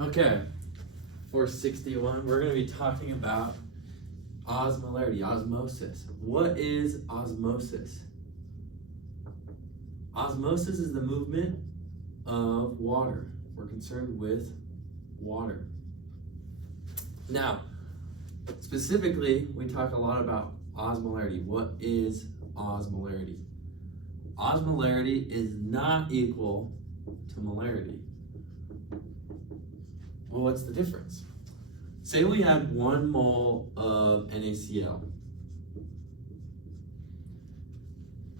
Okay, for 61, we're going to be talking about osmolarity, osmosis. What is osmosis? Osmosis is the movement of water. We're concerned with water. Now, specifically, we talk a lot about osmolarity. What is osmolarity? Osmolarity is not equal to molarity. Well, what's the difference? Say we had 1 mole of NaCl.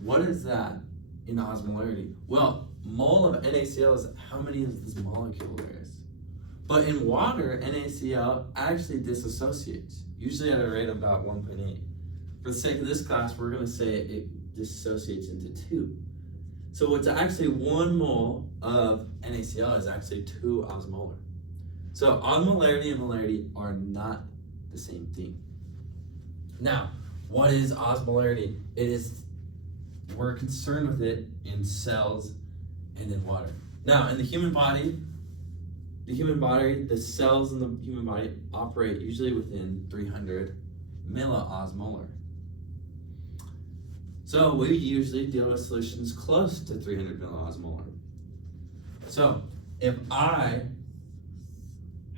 What is that in osmolarity? Well, mole of NaCl is how many of this molecule there is. But in water, NaCl actually dissociates, usually at a rate of about 1.8. For the sake of this class, we're going to say it dissociates into 2. So what's actually 1 mole of NaCl is actually 2 osmolar. So osmolarity and molarity are not the same thing. Now, what is osmolarity? We're concerned with it in cells and in water. Now, in the human body, the cells in the human body operate usually within 300 milliosmolar. So we usually deal with solutions close to 300 milliosmolar. So if I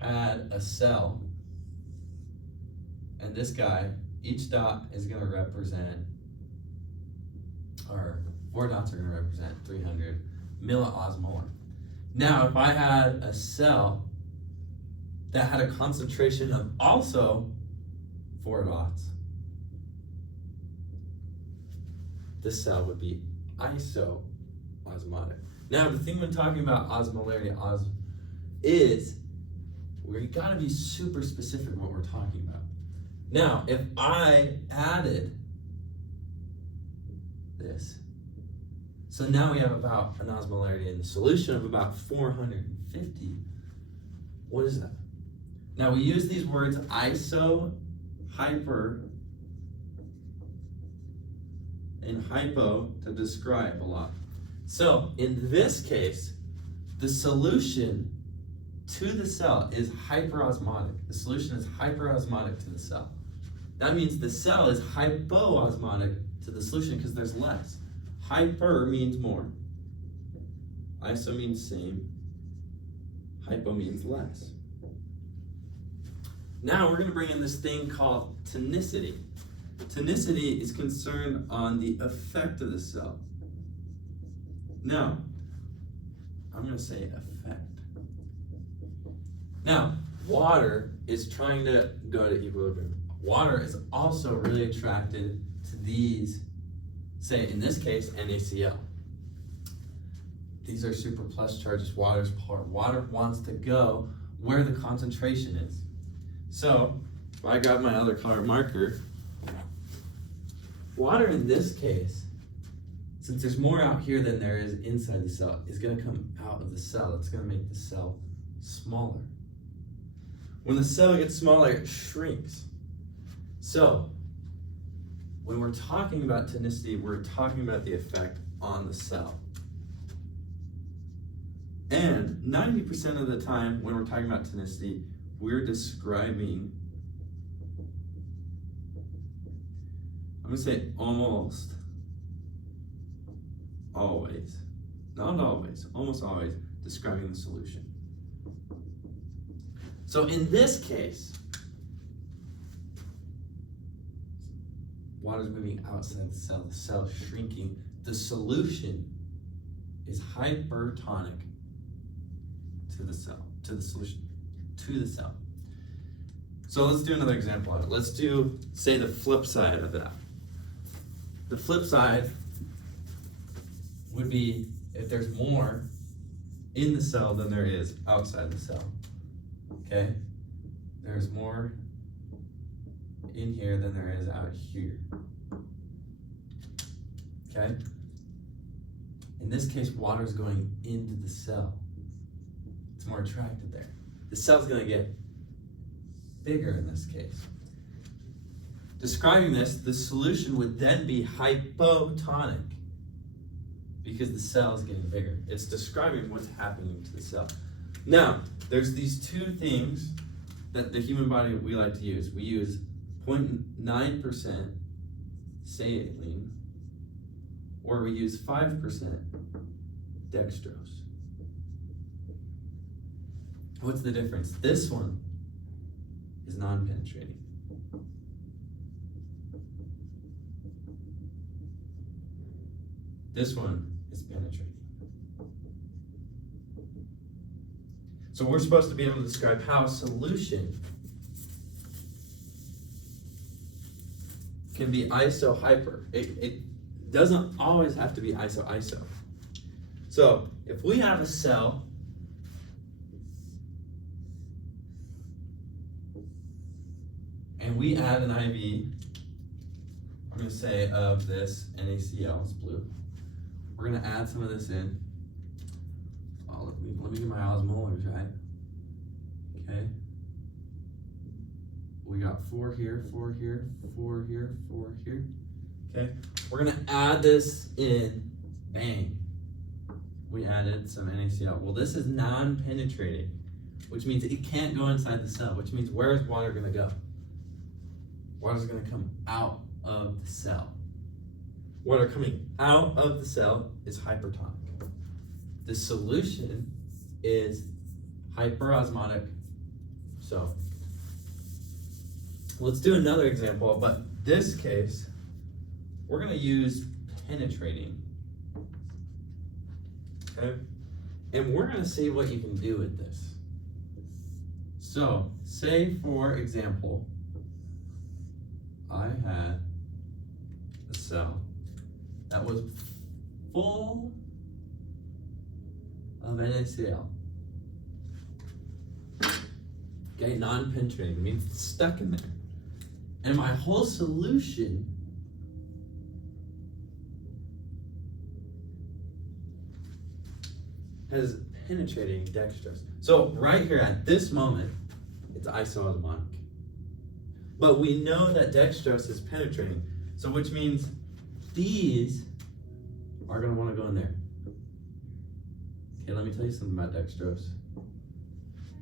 had a cell, and this guy, each dot is going to represent, or 4 dots are going to represent 300 milliosmolar. Now, if I had a cell that had a concentration of also 4 dots, this cell would be isoosmotic. Now, the thing when talking about osmolarity is we gotta be super specific what we're talking about. Now, if I added this, so now we have about an osmolarity in the solution of about 450. What is that? Now we use these words iso, hyper, and hypo to describe a lot. So in this case, the solution to the cell is hyperosmotic. The solution is hyperosmotic to the cell. That means the cell is hypoosmotic to the solution because there's less. Hyper means more. Iso means same. Hypo means less. Now we're going to bring in this thing called tonicity. Tonicity is concerned on the effect of the cell. Now, I'm going to say effect. Now, water is trying to go to equilibrium. Water is also really attracted to these, say in this case, NaCl. These are super plus charges, water's polar. Water wants to go where the concentration is. So, if I grab my other color marker, water in this case, since there's more out here than there is inside the cell, is going to come out of the cell. It's going to make the cell smaller. When the cell gets smaller, it shrinks. So, when we're talking about tonicity, we're talking about the effect on the cell. And 90% of the time when we're talking about tonicity, we're describing, I'm going to say almost always, not always, almost always describing the solution. So in this case, water's moving outside the cell shrinking. The solution is hypertonic to the cell, to the solution, to the cell. So let's do another example of it. Let's do, say, the flip side of that. The flip side would be if there's more in the cell than there is outside the cell. Okay? There's more in here than there is out here. Okay? In this case, water's going into the cell. It's more attracted there. The cell's going to get bigger in this case. Describing this, the solution would then be hypotonic because the cell is getting bigger. It's describing what's happening to the cell. Now, there's these two things that the human body we like to use. We use 0.9% saline, or we use 5% dextrose. What's the difference? This one is non-penetrating. This one is penetrating. So we're supposed to be able to describe how a solution can be iso-hyper. It doesn't always have to be iso-iso. So if we have a cell and we add an IV, I'm going to say of this NaCl, it's blue. We're going to add some of this in. Let me get my osmolars right. Okay. We got 4 here, 4 here, 4 here, 4 here. Okay. We're going to add this in. Bang. We added some NaCl. Well, this is non-penetrating, which means it can't go inside the cell, which means where is water going to go? Water's going to come out of the cell. Water coming out of the cell is hypertonic. The solution is hyperosmotic. So let's do another example, but this case, we're going to use penetrating. Okay? And we're going to see what you can do with this. So, say for example, I had a cell that was full of NaCl. Okay, non-penetrating means it's stuck in there. And my whole solution has penetrating dextrose. So right here at this moment, it's isoosmotic. But we know that dextrose is penetrating. So which means these are going to want to go in there. Okay, let me tell you something about dextrose.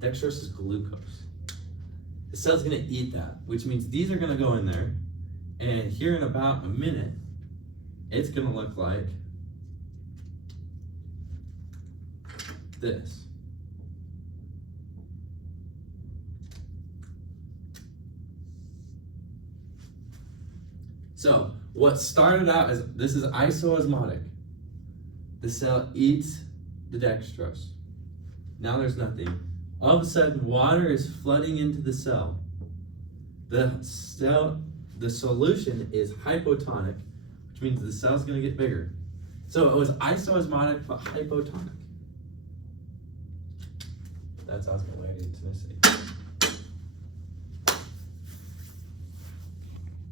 Dextrose is glucose. The cell's going to eat that, which means these are going to go in there. And here in about a minute, it's going to look like this. So what started out as, this is isoosmotic. The cell eats the dextrose. Now there's nothing. All of a sudden, water is flooding into the cell. The solution is hypotonic, which means the cell's going to get bigger. So it was isoosmotic but hypotonic. That's osmolarity and tonicity.